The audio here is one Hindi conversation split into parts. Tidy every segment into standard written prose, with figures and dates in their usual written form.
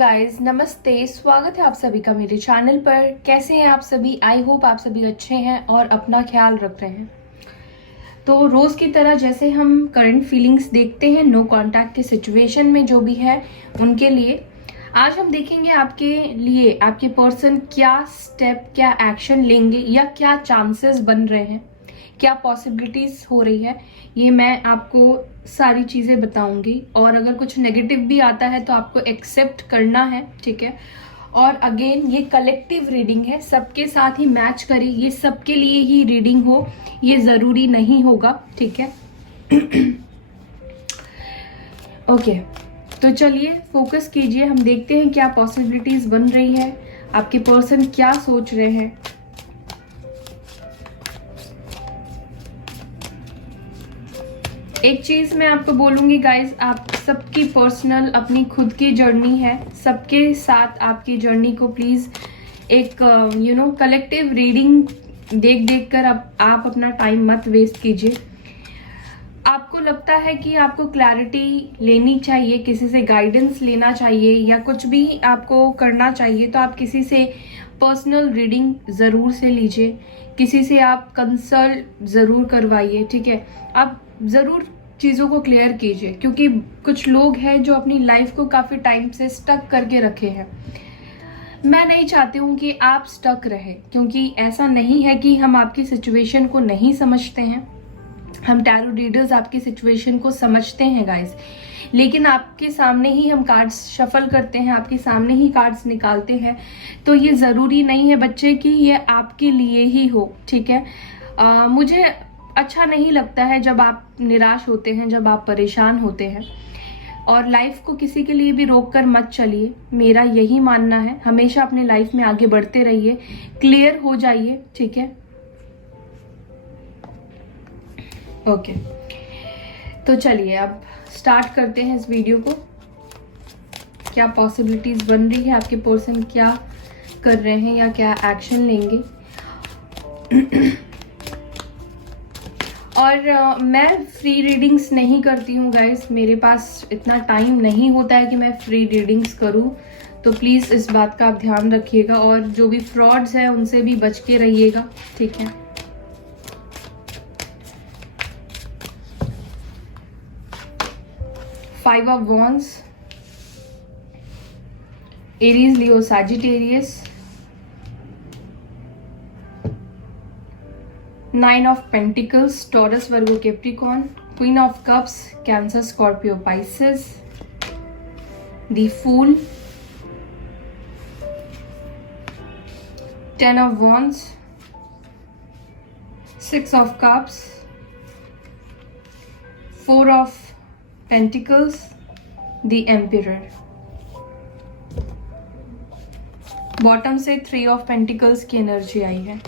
गाइस, नमस्ते। स्वागत है आप सभी का मेरे चैनल पर। कैसे हैं आप सभी? आई होप आप सभी अच्छे हैं और अपना ख्याल रख रहे हैं। तो रोज की तरह जैसे हम करंट फीलिंग्स देखते हैं नो कांटेक्ट की सिचुएशन में जो भी है उनके लिए, आज हम देखेंगे आपके लिए आपके पर्सन क्या स्टेप, क्या एक्शन लेंगे या क्या चांसेस बन रहे हैं, क्या पॉसिबिलिटीज हो रही है। ये मैं आपको सारी चीजें बताऊंगी और अगर कुछ नेगेटिव भी आता है तो आपको एक्सेप्ट करना है, ठीक है। और अगेन ये कलेक्टिव रीडिंग है, सबके साथ ही मैच करे, ये सबके लिए ही रीडिंग हो ये जरूरी नहीं होगा, ठीक है। ओके, तो चलिए फोकस कीजिए, हम देखते हैं क्या पॉसिबिलिटीज बन रही है, आपके पर्सन क्या सोच रहे हैं। एक चीज मैं आपको बोलूंगी गाइज, आप सबकी पर्सनल अपनी खुद की जर्नी है, सबके साथ आपकी जर्नी को प्लीज एक कलेक्टिव रीडिंग देख देख कर आप अपना टाइम मत वेस्ट कीजिए। आपको लगता है कि आपको क्लैरिटी लेनी चाहिए, किसी से गाइडेंस लेना चाहिए या कुछ भी आपको करना चाहिए, तो आप किसी से पर्सनल रीडिंग ज़रूर से लीजिए, किसी से आप कंसल्ट ज़रूर करवाइए, ठीक है। आप ज़रूर चीज़ों को क्लियर कीजिए, क्योंकि कुछ लोग हैं जो अपनी लाइफ को काफ़ी टाइम से स्टक करके रखे हैं। मैं नहीं चाहती हूँ कि आप स्टक रहे, क्योंकि ऐसा नहीं है कि हम आपकी सिचुएशन को नहीं समझते हैं। हम टैरो रीडर्स आपकी सिचुएशन को समझते हैं गाइस, लेकिन आपके सामने ही हम कार्ड्स शफल करते हैं, आपके सामने ही कार्ड्स निकालते हैं, तो ये ज़रूरी नहीं है बच्चे कि ये आपके लिए ही हो, ठीक है। मुझे अच्छा नहीं लगता है जब आप निराश होते हैं, जब आप परेशान होते हैं, और लाइफ को किसी के लिए भी रोक कर मत चलिए। मेरा यही मानना है, हमेशा अपनी लाइफ में आगे बढ़ते रहिए, क्लियर हो जाइए, ठीक है। ओके, तो चलिए अब स्टार्ट करते हैं इस वीडियो को। क्या पॉसिबिलिटीज बन रही है, आपके पर्सन क्या कर रहे हैं या क्या एक्शन लेंगे। और मैं फ्री रीडिंग्स नहीं करती हूँ गाइस, मेरे पास इतना टाइम नहीं होता है कि मैं फ्री रीडिंग्स करूँ, तो प्लीज़ इस बात का आप ध्यान रखिएगा और जो भी फ्रॉड्स हैं उनसे भी बच के रहिएगा, ठीक है। Five of wands, Aries, Leo, Sagittarius, nine of pentacles, Taurus, Virgo, Capricorn, queen of cups, Cancer, Scorpio, Pisces, the fool, ten of wands, six of cups, four of pentacles, the emperor. Bottom से थ्री ऑफ पेंटिकल्स की एनर्जी आई है।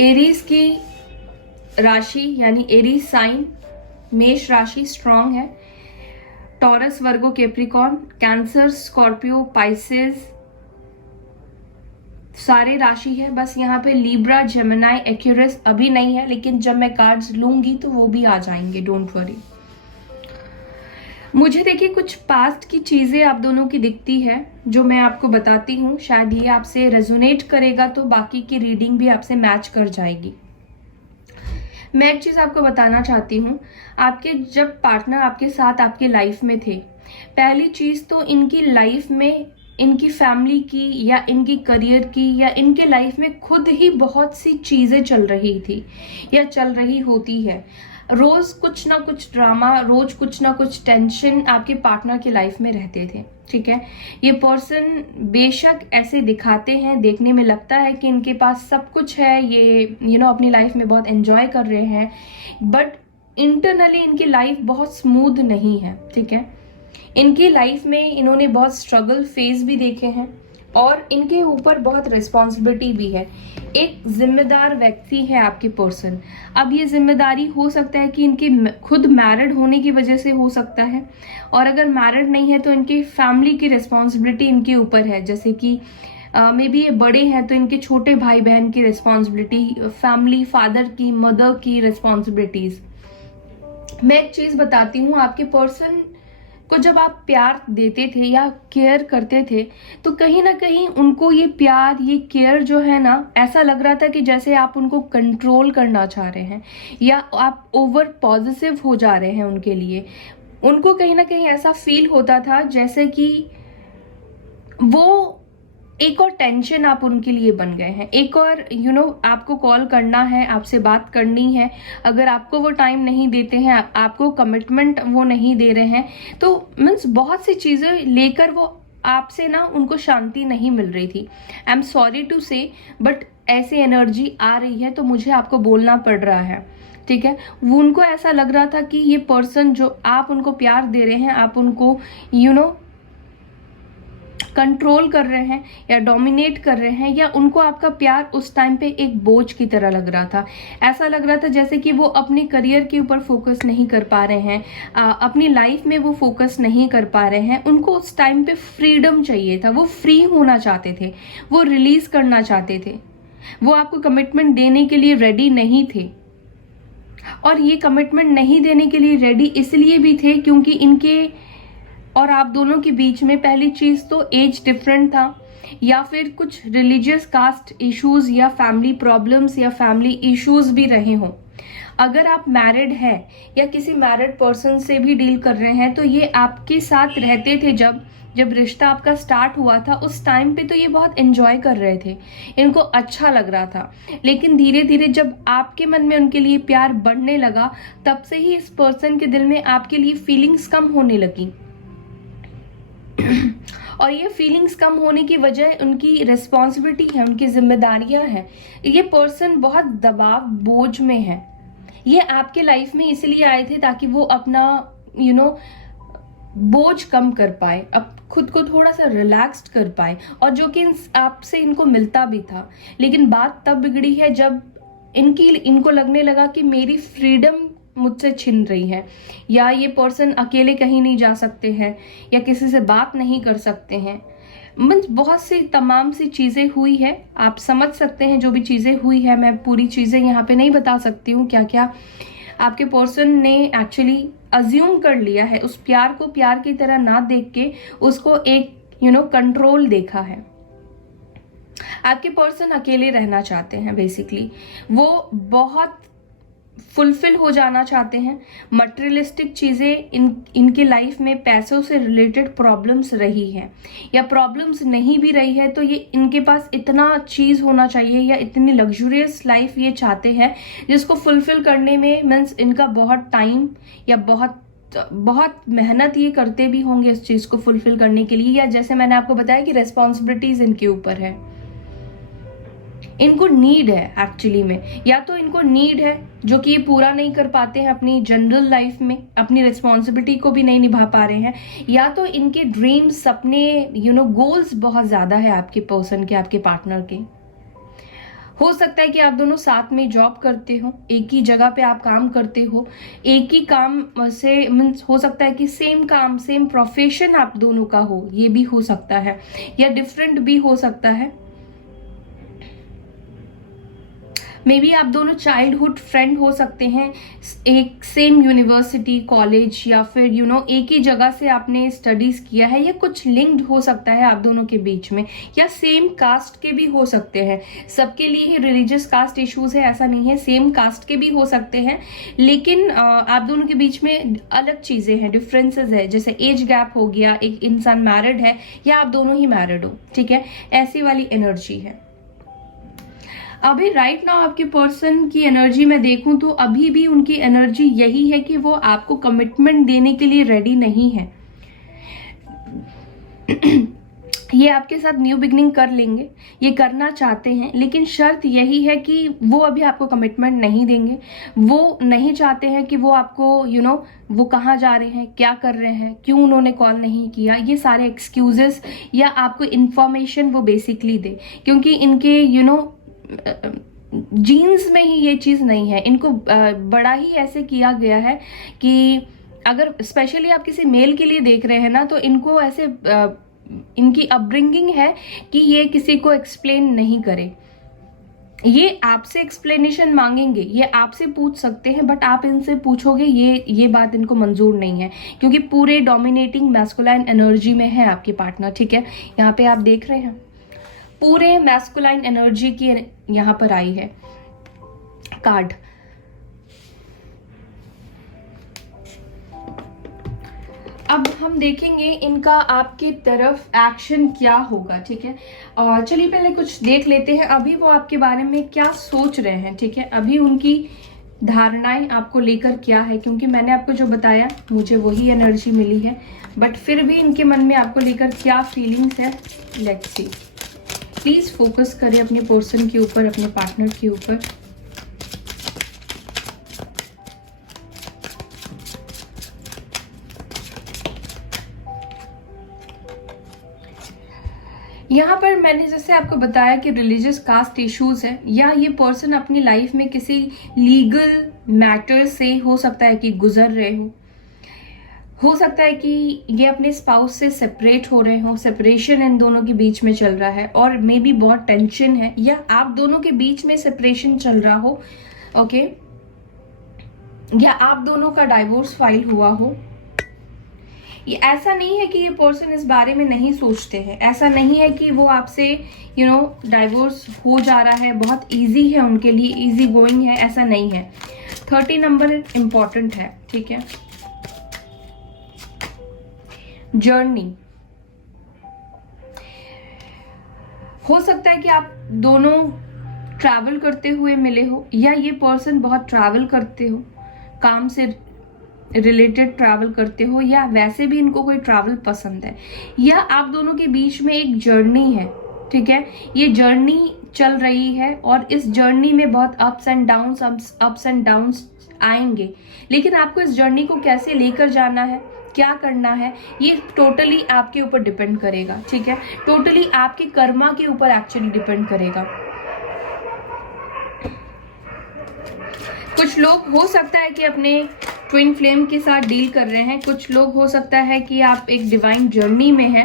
एरीज की राशि यानी एरीज साइन, मेष राशि स्ट्रांग है। Taurus, Virgo, Capricorn, cancer, Scorpio, Pisces सारे राशि है। बस यहाँ पे लिब्रा, जेमिनाई, एक्यूरस अभी नहीं है, लेकिन जब मैं कार्ड्स लूंगी तो वो भी आ जाएंगे, डोंट वरी। मुझे देखिए कुछ पास्ट की चीजें आप दोनों की दिखती है जो मैं आपको बताती हूँ, शायद ये आपसे रेजोनेट करेगा तो बाकी की रीडिंग भी आपसे मैच कर जाएगी। मैं एक चीज आपको बताना चाहती हूँ, आपके जब पार्टनर आपके साथ आपकी लाइफ में थे, पहली चीज तो इनकी लाइफ में इनकी फैमिली की या इनकी करियर की या इनके लाइफ में खुद ही बहुत सी चीजें चल रही थी या चल रही होती है। रोज कुछ ना कुछ ड्रामा, रोज कुछ ना कुछ टेंशन आपके पार्टनर की लाइफ में रहते थे, ठीक है। ये पर्सन बेशक ऐसे दिखाते हैं, देखने में लगता है कि इनके पास सब कुछ है, ये अपनी लाइफ में बहुत एंजॉय कर रहे हैं, बट इंटरनली इनकी लाइफ बहुत स्मूथ नहीं है, ठीक है। इनकी लाइफ में इन्होंने बहुत स्ट्रगल फेज भी देखे हैं और इनके ऊपर बहुत रिस्पॉन्सिबिलिटी भी है। एक जिम्मेदार व्यक्ति है आपके पर्सन। अब ये जिम्मेदारी हो सकता है कि इनके खुद मैरिड होने की वजह से हो सकता है, और अगर मैरिड नहीं है तो इनकी फैमिली की रिस्पॉन्सिबिलिटी इनके ऊपर है, जैसे कि मे बी ये बड़े हैं तो इनके छोटे भाई बहन की रिस्पॉन्सिबिलिटी, फैमिली, फादर की, मदर की रिस्पॉन्सिबिलिटीज। मैं एक चीज बताती हूँ, आपके पर्सन को जब आप प्यार देते थे या केयर करते थे, तो कहीं ना कहीं उनको ये प्यार, ये केयर जो है ना, ऐसा लग रहा था कि जैसे आप उनको कंट्रोल करना चाह रहे हैं या आप ओवर पॉजिटिव हो जा रहे हैं उनके लिए। उनको कहीं ना कहीं ऐसा फील होता था जैसे कि वो एक और टेंशन आप उनके लिए बन गए हैं, एक और आपको कॉल करना है, आपसे बात करनी है, अगर आपको वो टाइम नहीं देते हैं, आपको कमिटमेंट वो नहीं दे रहे हैं, तो मीन्स बहुत सी चीज़ें लेकर वो आपसे ना, उनको शांति नहीं मिल रही थी। आई एम सॉरी टू से, बट ऐसी एनर्जी आ रही है तो मुझे आपको बोलना पड़ रहा है, ठीक है। वो उनको ऐसा लग रहा था कि ये पर्सन जो आप उनको प्यार दे रहे हैं, आप उनको कंट्रोल कर रहे हैं या डोमिनेट कर रहे हैं, या उनको आपका प्यार उस टाइम पे एक बोझ की तरह लग रहा था। ऐसा लग रहा था जैसे कि वो अपने करियर के ऊपर फोकस नहीं कर पा रहे हैं, अपनी लाइफ में वो फोकस नहीं कर पा रहे हैं। उनको उस टाइम पे फ्रीडम चाहिए था, वो फ्री होना चाहते थे, वो रिलीज करना चाहते थे, वो आपको कमिटमेंट देने के लिए रेडी नहीं थे। और ये कमिटमेंट नहीं देने के लिए रेडी इसलिए भी थे क्योंकि इनके और आप दोनों के बीच में पहली चीज तो एज डिफरेंट था, या फिर कुछ रिलीजियस कास्ट इश्यूज या फैमिली प्रॉब्लम्स या फैमिली इश्यूज भी रहे हों। अगर आप मैरिड हैं या किसी मैरिड पर्सन से भी डील कर रहे हैं, तो ये आपके साथ रहते थे जब रिश्ता आपका स्टार्ट हुआ था, उस टाइम पे तो ये बहुत एंजॉय कर रहे थे, इनको अच्छा लग रहा था। लेकिन धीरे धीरे जब आपके मन में उनके लिए प्यार बढ़ने लगा, तब से ही इस पर्सन के दिल में आपके लिए फीलिंग्स कम होने लगी। और ये फीलिंग्स कम होने की वजह उनकी रिस्पॉन्सिबिलिटी है, उनकी जिम्मेदारियां हैं। ये पर्सन बहुत दबाव, बोझ में है। ये आपके लाइफ में इसलिए आए थे ताकि वो अपना बोझ कम कर पाए, अब खुद को थोड़ा सा रिलैक्स्ड कर पाए, और जो कि आपसे इनको मिलता भी था। लेकिन बात तब बिगड़ी है जब इनको लगने लगा कि मेरी फ्रीडम मुझसे छिन रही है, या ये पर्सन अकेले कहीं नहीं जा सकते हैं, या किसी से बात नहीं कर सकते हैं। मीन्स बहुत सी तमाम सी चीज़ें हुई है, आप समझ सकते हैं जो भी चीज़ें हुई है। मैं पूरी चीज़ें यहाँ पे नहीं बता सकती हूँ क्या क्या आपके पर्सन ने एक्चुअली अज्यूम कर लिया है। उस प्यार को प्यार की तरह ना देख के उसको एक कंट्रोल देखा है। आपके पर्सन अकेले रहना चाहते हैं, बेसिकली वो बहुत फुलफिल हो जाना चाहते हैं। मटेरियलिस्टिक चीज़ें इनके लाइफ में पैसों से रिलेटेड प्रॉब्लम्स रही है, या प्रॉब्लम्स नहीं भी रही है, तो ये इनके पास इतना चीज़ होना चाहिए या इतनी लग्जूरियस लाइफ ये चाहते हैं जिसको फुलफिल करने में मीन्स इनका बहुत टाइम या बहुत मेहनत ये करते भी होंगे इस चीज़ को फुलफिल करने के लिए। या जैसे मैंने आपको बताया कि रेस्पॉन्सिबिलिटीज इनके ऊपर है, इनको नीड है एक्चुअली में, या तो इनको नीड है जो कि ये पूरा नहीं कर पाते हैं अपनी जनरल लाइफ में, अपनी रिस्पॉन्सिबिलिटी को भी नहीं निभा पा रहे हैं, या तो इनके ड्रीम्स, सपने, गोल्स बहुत ज्यादा है आपके पर्सन के, आपके पार्टनर के। हो सकता है कि आप दोनों साथ में जॉब करते हो, एक ही जगह पे आप काम करते हो, एक ही काम से मीन्स हो सकता है कि सेम काम, सेम प्रोफेशन आप दोनों का हो, ये भी हो सकता है, या डिफरेंट भी हो सकता है। मे बी आप दोनों चाइल्डहुड फ्रेंड हो सकते हैं, एक सेम यूनिवर्सिटी, कॉलेज, या फिर एक ही जगह से आपने स्टडीज किया है, या कुछ लिंक्ड हो सकता है आप दोनों के बीच में, या सेम कास्ट के भी हो सकते हैं। सबके लिए ही रिलीजियस कास्ट इश्यूज है ऐसा नहीं है, सेम कास्ट के भी हो सकते हैं, लेकिन आप दोनों के बीच में अलग चीजें हैं, डिफरेंसेस है। जैसे एज गैप हो गया, एक इंसान मैरिड है या आप दोनों ही मैरिड हो, ठीक है, ऐसी वाली एनर्जी है। अभी राइट नाउ आपके पर्सन की एनर्जी मैं देखूं तो अभी भी उनकी एनर्जी यही है कि वो आपको कमिटमेंट देने के लिए रेडी नहीं है। ये आपके साथ न्यू बिगनिंग कर लेंगे, ये करना चाहते हैं, लेकिन शर्त यही है कि वो अभी आपको कमिटमेंट नहीं देंगे। वो नहीं चाहते हैं कि वो आपको वो कहाँ जा रहे हैं, क्या कर रहे हैं, क्यों उन्होंने कॉल नहीं किया, ये सारे एक्सक्यूजेस या आपको इन्फॉर्मेशन वो बेसिकली दे, क्योंकि इनके जीन्स में ही ये चीज़ नहीं है। इनको बड़ा ही ऐसे किया गया है कि अगर स्पेशली आप किसी मेल के लिए देख रहे हैं ना, तो इनको ऐसे इनकी अपब्रिंगिंग है कि ये किसी को एक्सप्लेन नहीं करे, ये आपसे एक्सप्लेनेशन मांगेंगे, ये आपसे पूछ सकते हैं, बट आप इनसे पूछोगे ये बात इनको मंजूर नहीं है, क्योंकि पूरे डोमिनेटिंग मैस्कुलाइन एनर्जी में है आपके पार्टनर। ठीक है, यहाँ पे आप देख रहे हैं पूरे मैस्कुलाइन एनर्जी की यहाँ पर आई है कार्ड। अब हम देखेंगे इनका आपकी तरफ एक्शन क्या होगा। ठीक है, और चलिए पहले कुछ देख लेते हैं अभी वो आपके बारे में क्या सोच रहे हैं। ठीक है, अभी उनकी धारणाएं आपको लेकर क्या है, क्योंकि मैंने आपको जो बताया मुझे वही एनर्जी मिली है, बट फिर भी इनके मन में आपको लेकर क्या फीलिंग्स है, लेट्स सी। प्लीज फोकस करें अपने पर्सन के ऊपर, अपने पार्टनर के ऊपर। यहाँ पर मैंने जैसे आपको बताया कि रिलीजियस कास्ट इश्यूज है, या ये पर्सन अपनी लाइफ में किसी लीगल मैटर से हो सकता है कि गुजर रहे हो सकता है कि ये अपने स्पाउस से सेपरेट हो रहे हो, सेपरेशन इन दोनों के बीच में चल रहा है, और मे बी बहुत टेंशन है, या आप दोनों के बीच में सेपरेशन चल रहा हो, ओके, या आप दोनों का डाइवोर्स फाइल हुआ हो। ये ऐसा नहीं है कि ये पर्सन इस बारे में नहीं सोचते हैं, ऐसा नहीं है कि वो आपसे डाइवोर्स हो जा रहा है, बहुत इजी है उनके लिए, इजी गोइंग है, ऐसा नहीं है। 30 नंबर इंपॉर्टेंट है। ठीक है, जर्नी हो सकता है कि आप दोनों ट्रैवल करते हुए मिले हो, या ये पर्सन बहुत ट्रैवल करते हो, काम से रिलेटेड ट्रैवल करते हो, या वैसे भी इनको कोई ट्रैवल पसंद है, या आप दोनों के बीच में एक जर्नी है। ठीक है, ये जर्नी चल रही है और इस जर्नी में बहुत अप्स एंड डाउन्स आएंगे, लेकिन आपको इस जर्नी को कैसे लेकर जाना है, क्या करना है, ये टोटली आपके ऊपर डिपेंड करेगा। ठीक है, टोटली आपके कर्मा के ऊपर एक्चुअली डिपेंड करेगा। कुछ लोग हो सकता है कि अपने ट्विन फ्लेम के साथ डील कर रहे हैं, कुछ लोग हो सकता है कि आप एक डिवाइन जर्नी में हैं।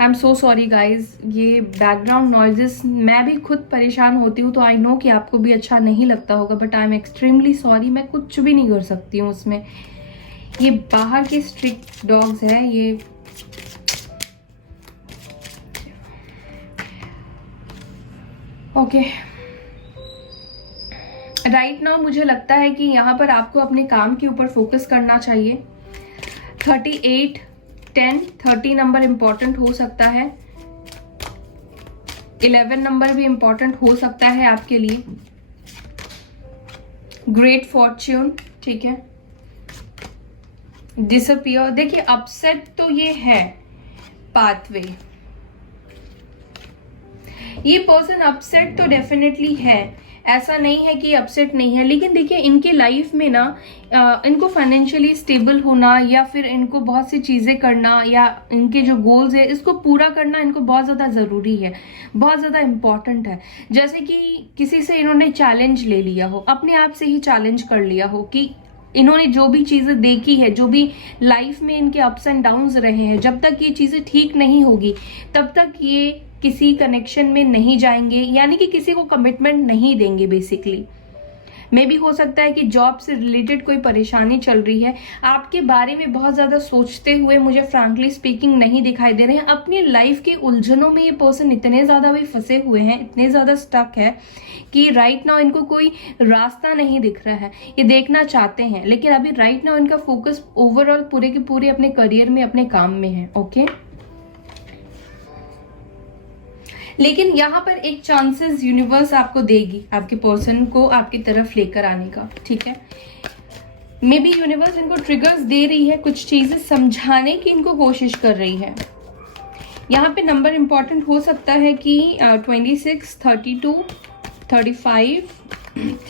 I am so sorry guys, ये बैकग्राउंड नॉइजेस, मैं भी खुद परेशान होती हूँ, तो आई नो कि आपको भी अच्छा नहीं लगता होगा, but I am extremely sorry, मैं कुछ भी नहीं कर सकती हूँ उसमें। ये बाहर के स्ट्रिक्ट डॉग्स हैं, ये ओके। राइट नाउ मुझे लगता है कि यहाँ पर आपको अपने काम के ऊपर फोकस करना चाहिए। 38, 10, 30 नंबर इंपॉर्टेंट हो सकता है, 11 नंबर भी इंपॉर्टेंट हो सकता है आपके लिए। ग्रेट फॉर्च्यून, ठीक है, डिसअपियर। देखिए अपसेट तो ये है, पाथवे, ये पर्सन अपसेट तो डेफिनेटली है, ऐसा नहीं है कि अपसेट नहीं है, लेकिन देखिए इनके लाइफ में ना इनको फाइनेंशियली स्टेबल होना, या फिर इनको बहुत सी चीज़ें करना, या इनके जो गोल्स है इसको पूरा करना इनको बहुत ज़्यादा ज़रूरी है, बहुत ज़्यादा इम्पॉर्टेंट है। जैसे कि किसी से इन्होंने चैलेंज ले लिया हो, अपने आप से ही चैलेंज कर लिया हो कि इन्होंने जो भी चीज़ें देखी है, जो भी लाइफ में इनके अप्स एंड डाउन्स रहे हैं, जब तक ये चीज़ें ठीक नहीं होगी तब तक ये किसी कनेक्शन में नहीं जाएंगे, यानी कि किसी को कमिटमेंट नहीं देंगे बेसिकली। मे भी हो सकता है कि जॉब से रिलेटेड कोई परेशानी चल रही है, आपके बारे में बहुत ज़्यादा सोचते हुए मुझे फ्रैंकली स्पीकिंग नहीं दिखाई दे रहे हैं। अपनी लाइफ के उलझनों में ये पर्सन इतने ज़्यादा भी फंसे हुए हैं, इतने ज़्यादा स्टक है कि राइट नाउ इनको कोई रास्ता नहीं दिख रहा है। ये देखना चाहते हैं, लेकिन अभी राइट नाउ इनका फोकस ओवरऑल पूरे के पूरे अपने करियर में, अपने काम में है। ओके, लेकिन यहाँ पर एक चांसेस यूनिवर्स आपको देगी आपके पर्सन को आपकी तरफ लेकर आने का। ठीक है, मे बी यूनिवर्स इनको ट्रिगर्स दे रही है, कुछ चीजें समझाने की इनको कोशिश कर रही है। यहाँ पे नंबर इंपॉर्टेंट हो सकता है कि 26, 32, 35,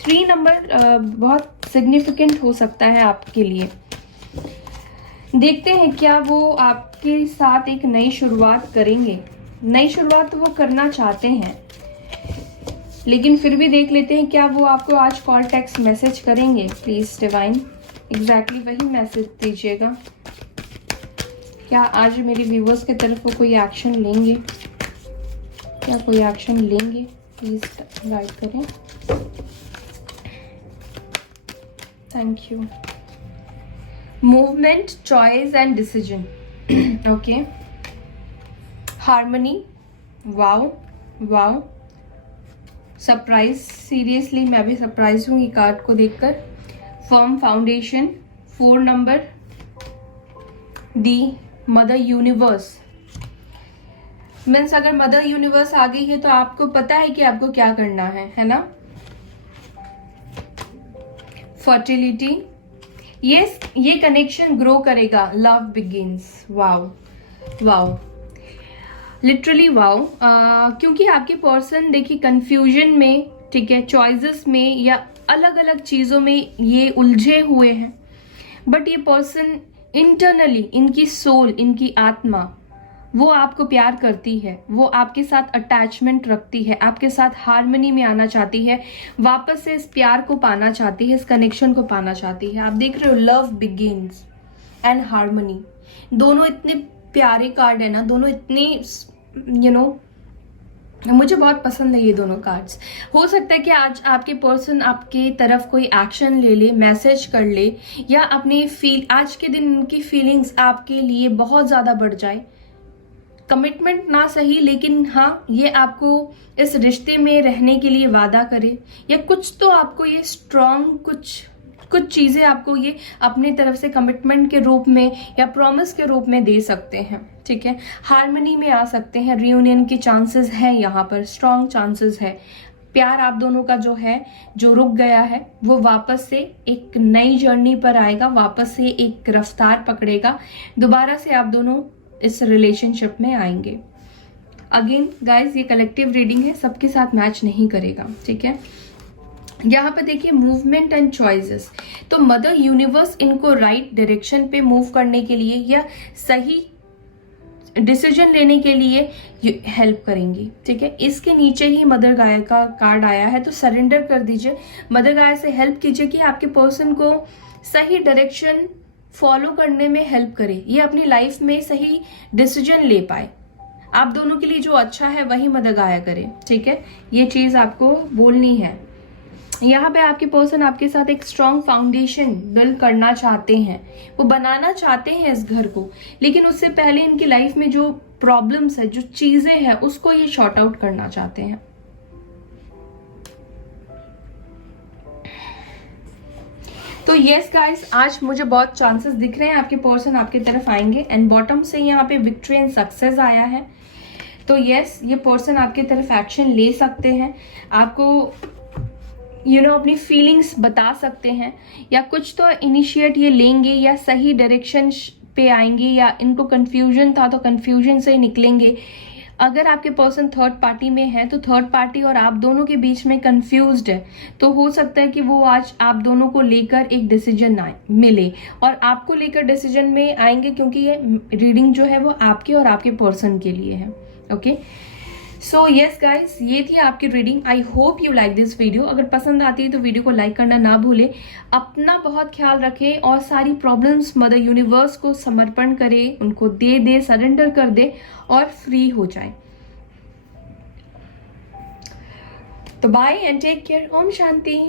3 नंबर बहुत सिग्निफिकेंट हो सकता है आपके लिए। देखते हैं क्या वो आपके साथ एक नई शुरुआत करेंगे। नई शुरुआत तो वो करना चाहते हैं, लेकिन फिर भी देख लेते हैं क्या वो आपको आज कॉल टेक्स्ट मैसेज करेंगे। प्लीज डिवाइन एग्जैक्टली वही मैसेज दीजिएगा। क्या आज मेरे व्यूवर्स की तरफ वो कोई एक्शन लेंगे, क्या कोई एक्शन लेंगे? प्लीज गाइड करें। Thank you. Movement, choice and decision. Okay. Harmony, wow wow. Surprise, seriously मैं भी सरप्राइज हूँ ये कार्ड को देखकर। Firm foundation, 4 number. D, mother universe. Means अगर मदर यूनिवर्स आ गई है तो आपको पता है कि आपको क्या करना है ना। फर्टिलिटी, ये कनेक्शन ग्रो करेगा। Love begins, wow wow, literally wow. क्योंकि आपके पर्सन देखिए कंफ्यूजन में, ठीक है, चॉइसेस में या अलग अलग चीज़ों में ये उलझे हुए हैं। बट ये पर्सन इंटरनली, इनकी सोल, इनकी आत्मा, वो आपको प्यार करती है, वो आपके साथ अटैचमेंट रखती है, आपके साथ हार्मनी में आना चाहती है, वापस से इस प्यार को पाना चाहती है, इस कनेक्शन को पाना चाहती है। आप देख रहे हो लव बिगिंस एंड हार्मनी, दोनों इतने प्यारे कार्ड है ना, दोनों इतने मुझे बहुत पसंद है ये दोनों कार्ड्स। हो सकता है कि आज आपके पर्सन आपके तरफ कोई एक्शन ले ले, मैसेज कर ले, या अपने आज के दिन उनकी फीलिंग्स आपके लिए बहुत ज़्यादा बढ़ जाए। कमिटमेंट ना सही, लेकिन हाँ, ये आपको इस रिश्ते में रहने के लिए वादा करे, या कुछ तो आपको ये स्ट्रॉन्ग कुछ चीज़ें आपको ये अपने तरफ से कमिटमेंट के रूप में या प्रॉमिस के रूप में दे सकते हैं। ठीक है, हार्मनी में आ सकते हैं, रियूनियन के चांसेस हैं, यहाँ पर स्ट्रॉन्ग चांसेस है। प्यार आप दोनों का जो रुक गया है वो वापस से एक नई जर्नी पर आएगा, वापस से एक रफ्तार पकड़ेगा, दोबारा से आप दोनों इस रिलेशनशिप में आएंगे। अगेन गाइज, ये कलेक्टिव रीडिंग है, सबके साथ मैच नहीं करेगा। ठीक है, यहाँ पे देखिए मूवमेंट एंड चॉइसेस, तो मदर यूनिवर्स इनको राइट डायरेक्शन पे मूव करने के लिए या सही डिसीजन लेने के लिए हेल्प करेंगी। ठीक है, इसके नीचे ही मदर गाय का कार्ड आया है, तो सरेंडर कर दीजिए, मदर गाय से हेल्प कीजिए कि आपके पर्सन को सही डायरेक्शन फॉलो करने में हेल्प करे, ये अपनी लाइफ में सही डिसीजन ले पाए। आप दोनों के लिए जो अच्छा है वही मदर गाया करे। ठीक है, ये चीज आपको बोलनी है। यहाँ पे आपके पर्सन आपके साथ एक स्ट्रॉन्ग फाउंडेशन बिल्ड करना चाहते हैं, वो बनाना चाहते हैं इस घर को, लेकिन उससे पहले इनकी लाइफ में जो प्रॉब्लम्स है, जो चीजें हैं, उसको ये शॉर्ट आउट करना चाहते हैं। तो यस गाइस, आज मुझे बहुत चांसेस दिख रहे हैं आपके पर्सन आपकी तरफ आएंगे, एंड बॉटम से यहाँ पे विक्ट्री एंड सक्सेस आया है। तो यस, ये पर्सन आपकी तरफ एक्शन ले सकते हैं, आपको अपनी फीलिंग्स बता सकते हैं, या कुछ तो इनिशिएट ये लेंगे, या सही डायरेक्शन पे आएंगे, या इनको कंफ्यूजन था तो कंफ्यूजन से निकलेंगे। अगर आपके पर्सन थर्ड पार्टी में है तो थर्ड पार्टी और आप दोनों के बीच में कंफ्यूज्ड है, तो हो सकता है कि वो आज आप दोनों को लेकर एक डिसीजन मिले, और आपको लेकर डिसीजन में आएंगे, क्योंकि ये रीडिंग जो है वो आपके और आपके पर्सन के लिए है। ओके, सो यस गाइस, ये थी आपकी reading. I hope you like this video. अगर पसंद आती है तो वीडियो को लाइक करना ना भूलें, अपना बहुत ख्याल रखें, और सारी प्रॉब्लम्स मदर यूनिवर्स को समर्पण करें, उनको दे सरेंडर कर दे और फ्री हो जाए। तो बाय एंड टेक केयर। ओम शांति।